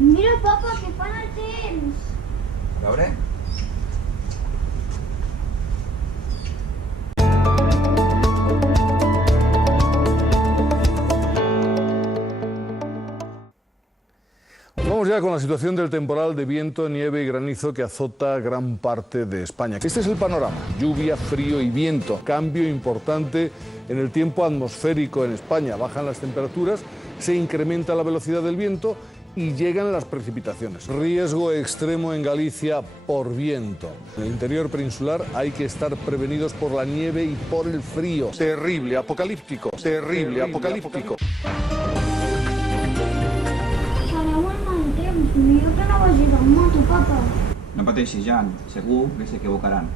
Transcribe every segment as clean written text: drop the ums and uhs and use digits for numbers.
Mira, papa, que fan el temps. A veure... Vamos ya con la situación del temporal de viento, nieve y granizo que azota gran parte de España. Este es el panorama: lluvia, frío y viento. Cambio importante en el tiempo atmosférico en España. Bajan las temperaturas, se incrementa la velocidad del viento y llegan las precipitaciones. Riesgo extremo en Galicia por viento. En el interior peninsular hay que estar prevenidos por la nieve y por el frío. Terrible, apocalíptico, terrible, apocalíptico. Millor que no vagis amb moto, papa. No pateixis, Jan, segur que s'equivocaran.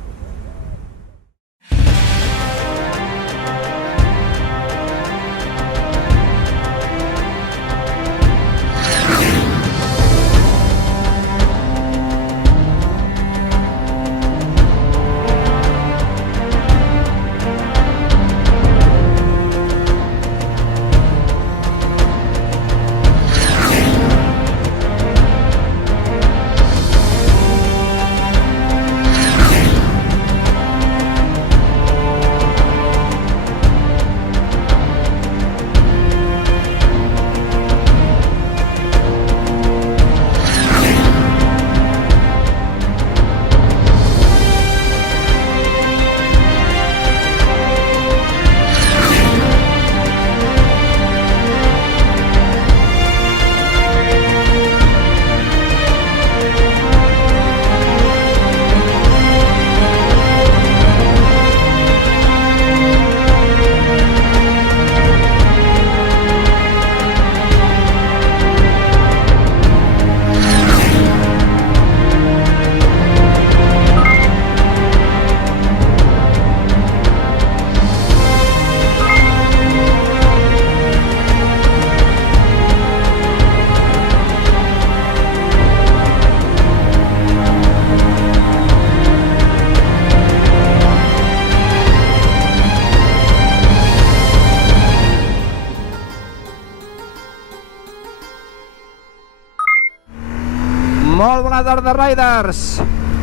Molt bona tarda, Riders!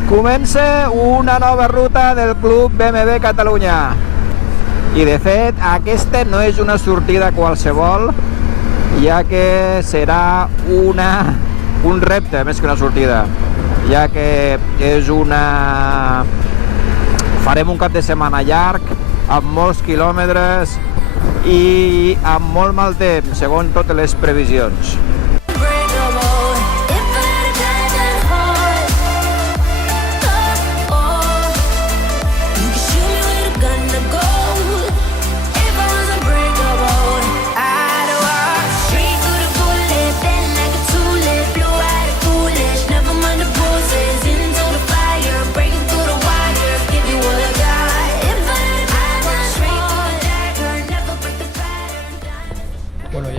Comença una nova ruta del Club BMW Catalunya. I de fet, aquesta no és una sortida qualsevol, ja que serà un repte més que una sortida, ja que és farem un cap de setmana llarg, amb molts quilòmetres i amb molt mal temps, segons totes les previsions.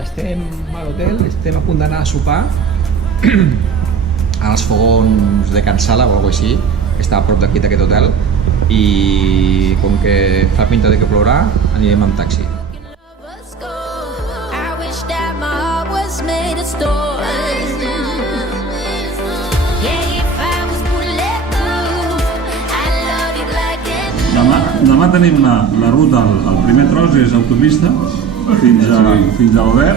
Estem a l'hotel, estem a punt d'anar a sopar als fogons de Can Sala o alguna cosa així, que està a prop d'aquí d'aquest hotel, i com que fa pinta de que plourà, anirem amb taxi. Demà tenim la ruta, el primer tros és autopista fins a l'Oder.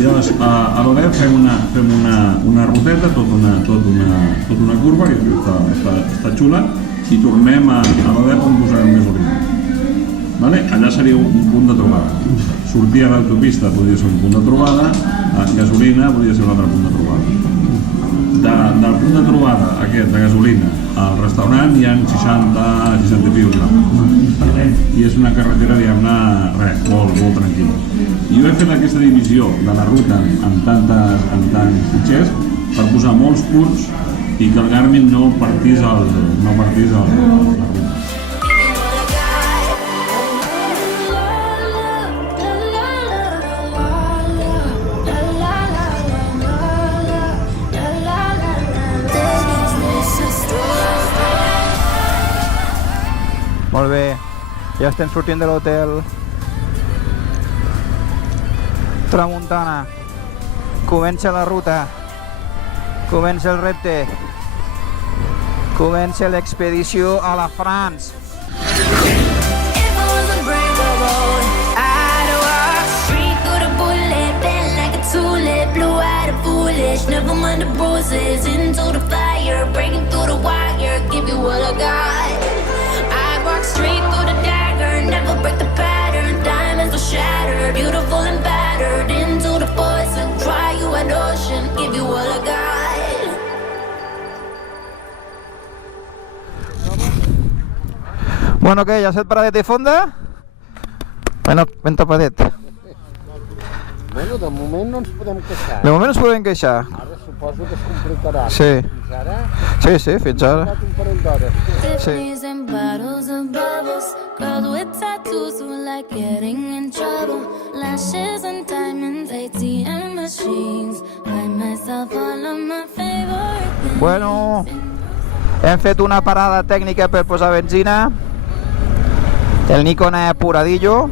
Llavors a l'Oder fem una ruteta, tot una curva que està xula, i tornem a l'Oder on posarem gasolina. Allà seria un punt de trobada. Sortir a l'autopista podria ser un punt de trobada, gasolina podria ser un altre punt de trobada. Del punt de trobada aquest de gasolina al restaurant hi ha 60 i piu quilòmetres. I és una carretera, diguem-ne, molt tranquil·la. I jo he fet aquesta divisió de la ruta en tants fitxers per posar molts punts i que el Garmin no partís la ruta. Molt bé, ja estem sortint de l'hotel Tramuntana. Comença la ruta, comença el repte, comença l'expedició a la France. If I was unbreakable, I'd walk straight through the bullet, bent like a tulip, blue-eyed and foolish, never mind the bruises, into the fire, breaking through the wire, give you what I got. I'd walk straight through the dagger, never break the pattern, diamonds will shatter, beautiful and battered, into the poison, dry you an ocean, give you what I got. Bueno, què? Ja has fet paradet i fonda? Bueno, ben tapadet. Bueno, de moment no ens podem queixar. De moment ens podem queixar. Ara suposo que es complicarà. Sí. Fins ara Sí, fins ara. ha un parell d'hores. Tiffany's and bottles of bubbles, girls with tattoos who like getting in trouble, lashes and diamonds, ATM machines, buy myself all of my favorite things. Bueno, hem fet una parada tècnica per posar benzina. El Nico anava apuradillo.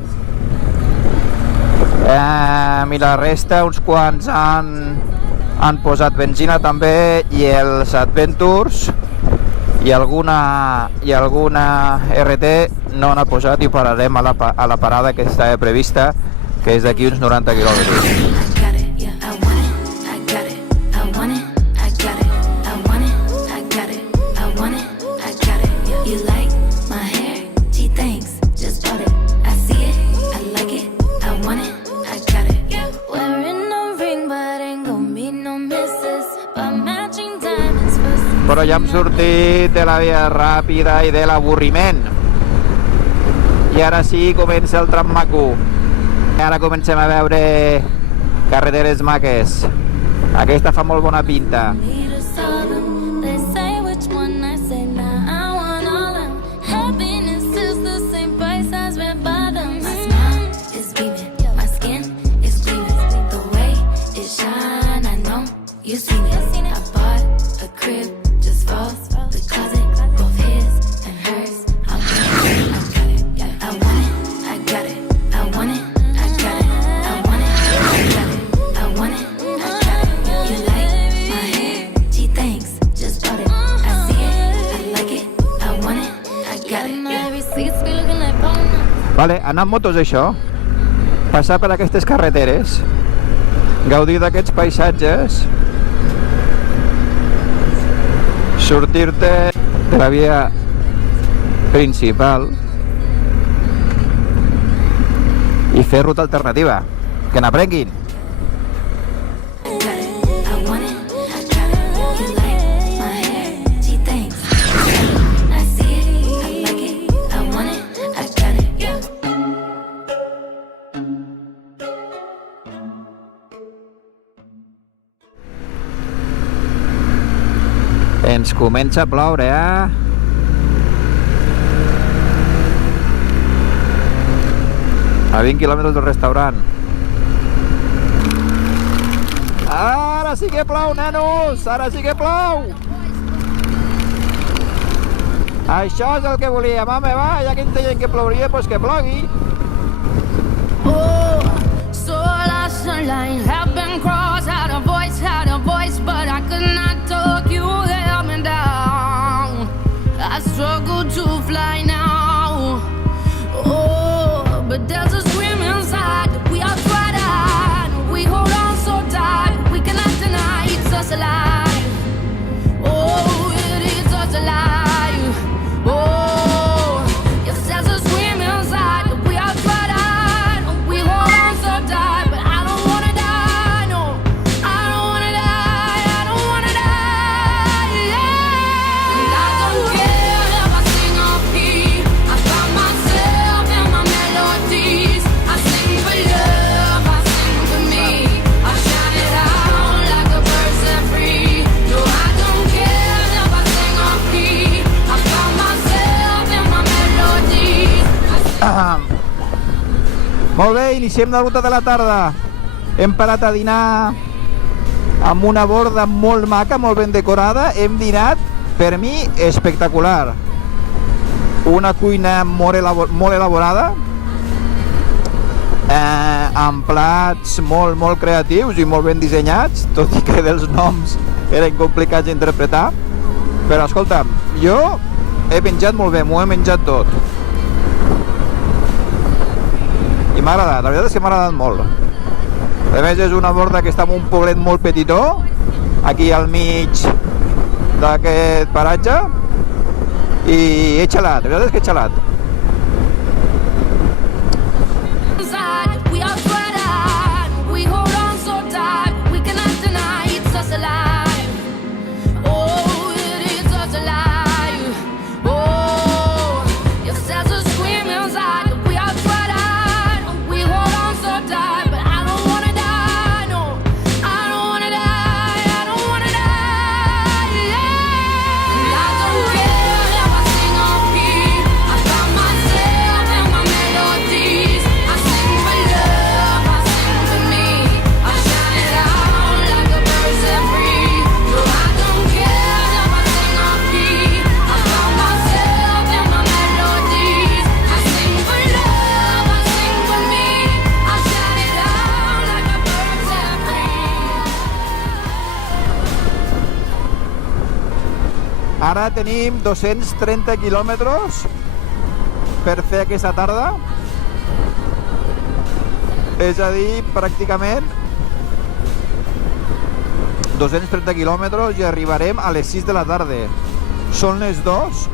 I la resta, uns quants han posat benzina també, i els Adventures i alguna RT no n'ha posat, i pararem a la parada que estava prevista, que és d'aquí uns 90 quilòmetres. I got it, yeah, I want it, I got it, I want it, I got it, I want it, I got it, I want it, I got it, yeah. You like my hair? Gee, thanks, just bought it. I see it, I like it, I want it, I got it, yeah. Wearing no ring, but ain't gon' be no misses, but matching diamonds first. Però ja hem sortit de la via ràpida i de l'avorriment. I ara sí comença el tram maco. Ara comencem a veure carreteres maques. Aquesta fa molt bona pinta. Need a song, they say which one I say now. I want all of them. Happiness is the same price as red bottoms. My smile is beaming, my skin is gleaming. The way it shine, I know you seen it. I bought a crib just for the closet, both his and hers. I got it, yeah. I want it, I got it, I want it, I got it, I want it, I got it, I want it, I got it. You like my hair? Gee, thanks, just bought it. I see it, I like it, I want it, I got it. My receipts be looking like porno. Vale, anar amb motos això, passar per aquestes carreteres, gaudir d'aquests paisatges, sortir-te de la via principal i fer ruta alternativa, que n'aprenguin. I got it, I want it, I got it. You like my hair? Gee, thanks. I see it, I like it, I want it, I got it, yeah. Ens comença a ploure, A 20 quilòmetres del restaurant. Ara sí que plou, nanos! Ara sí que plou! Això és el que volíem, home, va! Ja que ens deien que plouria, doncs que plogui! Oh, so last sunlight have been crossed, had a voice, but I could not talk. You held me down. I struggle to fly now. Oh, but there's a scream inside that we are frightened. We hold on so tight, we cannot deny it's us alive. Oh, it is us alive. Oh, yes, there's a scream inside that we are frightened. We hold on so tight, but I don't wanna die. No, I don't wanna die. I don't wanna die. Yeah. And I don't care if I sing off key. I find myself in my melodies. I sing for love, I sing for me. I shine it out like a bird set free. No, I don't care if I sing off key. I find myself in my melodies. Molt bé, iniciem la ruta de la tarda. Hem parat a dinar amb una borda molt maca, molt ben decorada. Hem dinat, per mi, espectacular. Una cuina molt elaborada. amb plats molt creatius i molt ben dissenyats, tot i que dels noms eren complicats d'interpretar. Però escolta'm, jo he menjat molt bé, m'ho he menjat tot. I m'ha agradat, la veritat és que m'ha agradat molt. A més, és una borda que està en un poblet molt petitó, aquí al mig d'aquest paratge, i he xalat, la veritat és que he xalat. We are sweating, we hold on so tight, we cannot deny it's us alive. Oh, it is us alive. Oh, yes, there's a scream inside. We are sweating, we hold on so tight, but I don't wanna die, no, I don't wanna die, I don't wanna die, yeah. I don't care if I sing off key, I found myself in my melodies. I sing for love, I sing for me, I shine it out like a bird set free. No, I don't care if I sing off key, I found myself in my melodies. I sing for love, I sing for me, I shine it out like a bird set free. Ara tenim 230 quilòmetres per fer aquesta tarda. És a dir, pràcticament 230 quilòmetres i arribarem a les 6 de la tarda. Són les 2.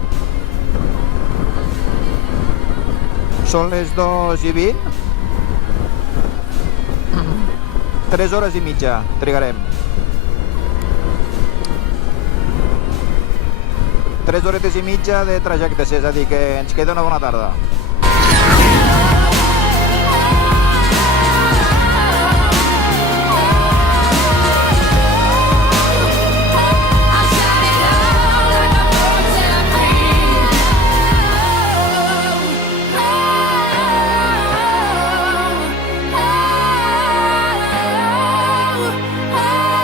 Són les 2:20. 3 hores i mitja trigarem. 3 horetes i mitja de trajectes, és a dir, que ens queda una bona tarda. I shine it out like a bird set free.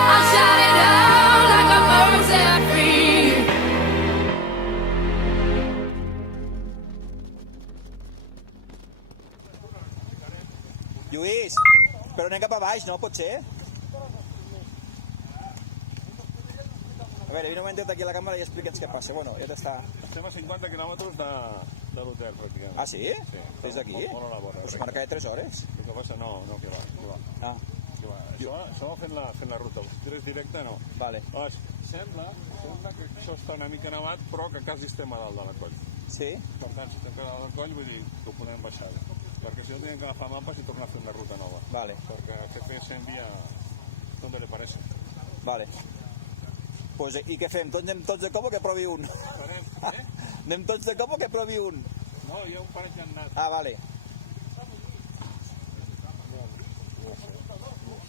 I shine it out like a bird set free. Lluís, però anem cap a baix, no? Pot ser? A veure, vine un momentet aquí a la càmera i explica'ns què passa. Bueno, ja t'està... Estem a 50 quilòmetres de l'hotel, pràcticament. Ah, sí? Sí. Des d'aquí? Molt a la vora. Us marcaré 3 hores. El que passa, no, que va. Ah, Que va. Això va fent la ruta. Si tires directe, no. vale. Sembla que això està una mica nevat, però que quasi estem a dalt de la coll. Sí? Per tant, si estem a dalt de la coll, vull dir que ho podem baixar. Perquè si no tenim que agafar mapes i tornar a fer una ruta nova. Vale, Perquè GPS envia donde le parece. vale. Pues, i què fem? Tots anem tots de cop o que provi un? Anem tots de cop o que provi un? No, hi ha un parell que han anat. Ah, vale.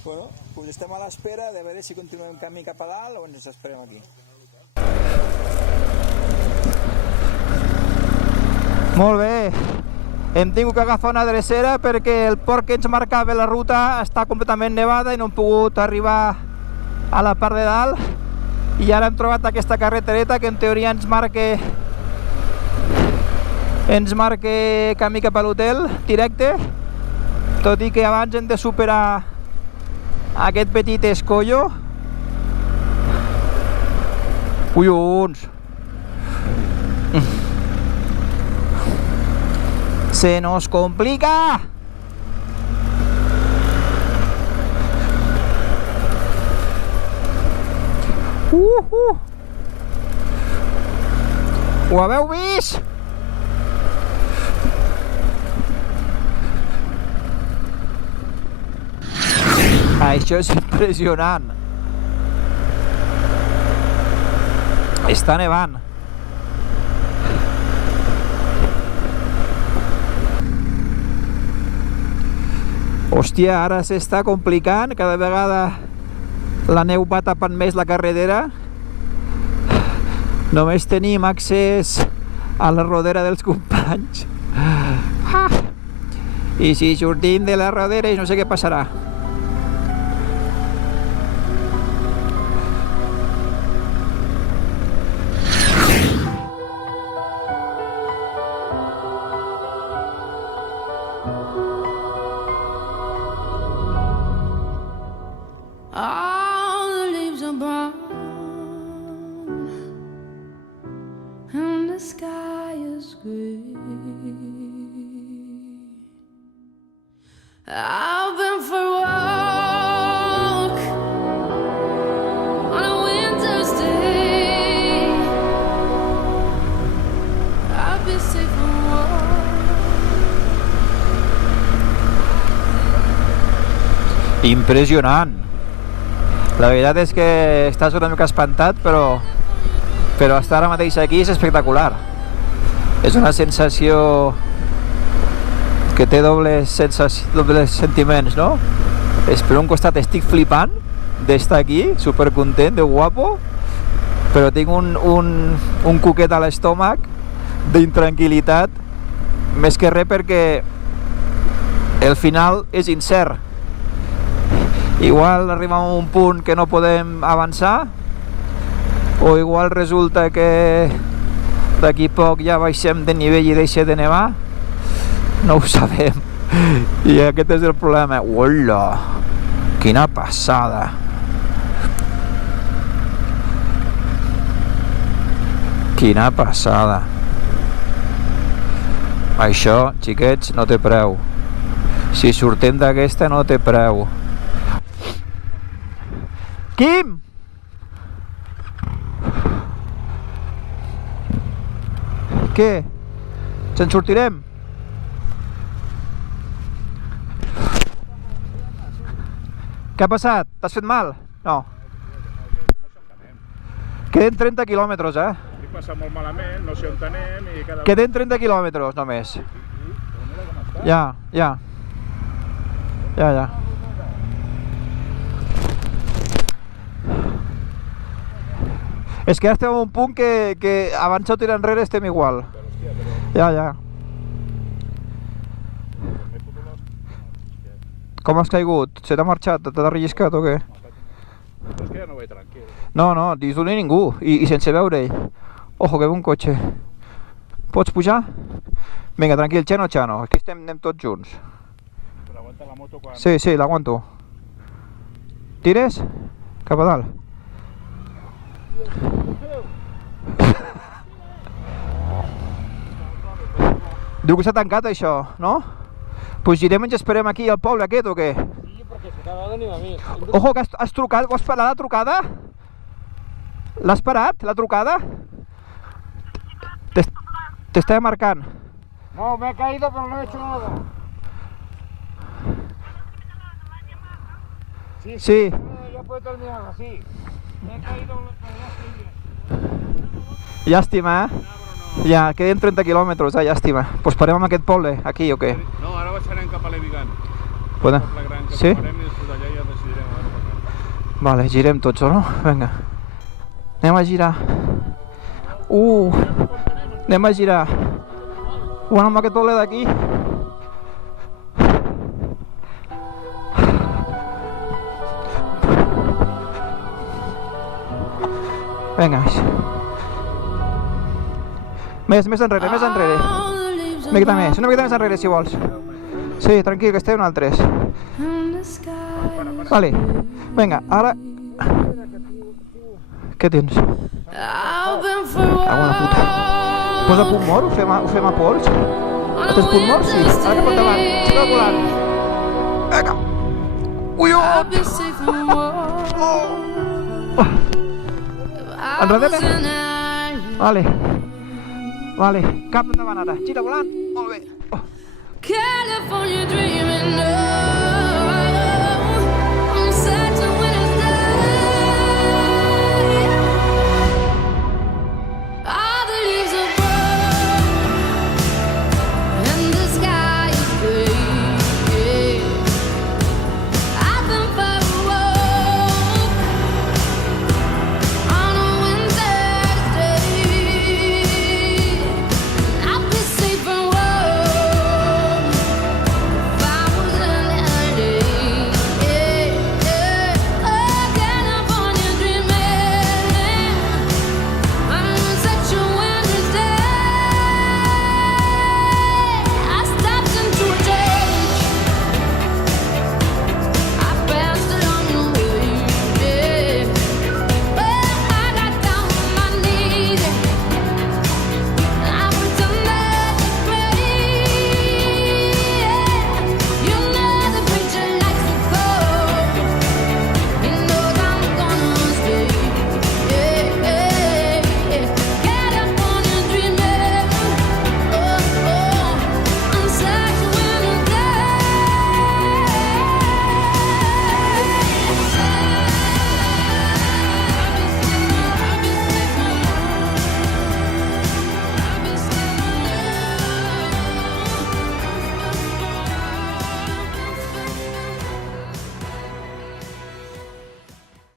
Bueno, pues estem a l'espera de veure si continuem camí cap a dalt o ens esperem aquí. Molt bé. Hem tingut que agafar una drecera perquè el port que ens marcava la ruta està completament nevada i no hem pogut arribar a la part de dalt. I ara hem trobat aquesta carretereta que en teoria ens marca camí cap a l'hotel directe, tot i que abans hem de superar aquest petit escollo. Collons! Se nos complica! Ho haveu vist? Això és impressionant. Està nevant. Hòstia, ara s'està complicant, cada vegada la neu va tapant més la carretera. Només tenim accés a la rodera dels companys. I si sortim de la rodera no sé què passarà. All the leaves are brown and the sky is gray. I've been for a walk on a winter's day. I'll be safe and warm. Impressionant. La veritat és que estàs una mica espantat, però estar ara mateix aquí és espectacular. És una sensació que té dobles sentiments, no? Per un costat estic flipant d'estar aquí, supercontent, de guapo, però tinc un cuquet a l'estómac d'intranquil·litat, més que res perquè el final és incert. Igual arribem a un punt que no podem avançar, o igual resulta que d'aquí poc ja baixem de nivell i deixa de nevar. No ho sabem. I aquest és el problema. Uala! Quina passada! Quina passada! Això, xiquets, no té preu. Si sortim d'aquesta no té preu. Quim! Què? Se'n sortirem? Què ha passat? T'has fet mal? No. Queden 30 quilòmetres, eh? Estic passant molt malament, no sé on anem i cada... Queden 30 quilòmetres només. Ja. És que ara estem en un punt que abans o tirar enrere estem igual. Ja. Com has caigut? Se t'ha marxat? T'ha relliscat o què? És que ja no vaig tranquil. No, dins d'un ni ningú, i sense veure ell. Ojo, que ve un cotxe. Pots pujar? Vinga, tranquil, Chano. Aquí anem tots junts. Però aguanta la moto quan... Sí, l'aguanto. Tires? Cap a dalt. Diu que s'ha tancat això, no? Pues girem i ens esperem aquí al poble aquest o què? Sí, perquè se acaba de venir a mi. Ojo, que has trucat, vols parar la trucada? L'has parat, la trucada? Te estava marcant. No, me he caído, pero no he hecho nada. Sí. Ya puede terminar así. Me he caído, pero ya estoy bien. Llàstima, eh? Ja, queden 30 quilòmetres, llàstima. Pues parem amb aquest poble, aquí o què? No, ara baixarem cap a l'Evigan. Podem? Sí? Parem i després d'allà ja decidirem a veure per què. Vale, girem tots, no? Vinga. Anem a girar. Anem a girar. Bueno, amb aquest poble d'aquí. Vinga. Més enrere. Una miqueta més enrere, si vols. Sí, tranquil, que estem altres. Vale. Vinga, ara... Què tens? Alguna puta. Posa punt mort? Ho fem a pols? Tens punt mort? Sí. Ara cap endavant. Gira volant. Vinga. Enrere? Vale. Cap endavant ara. Gira volant. Molt bé. California dreaming of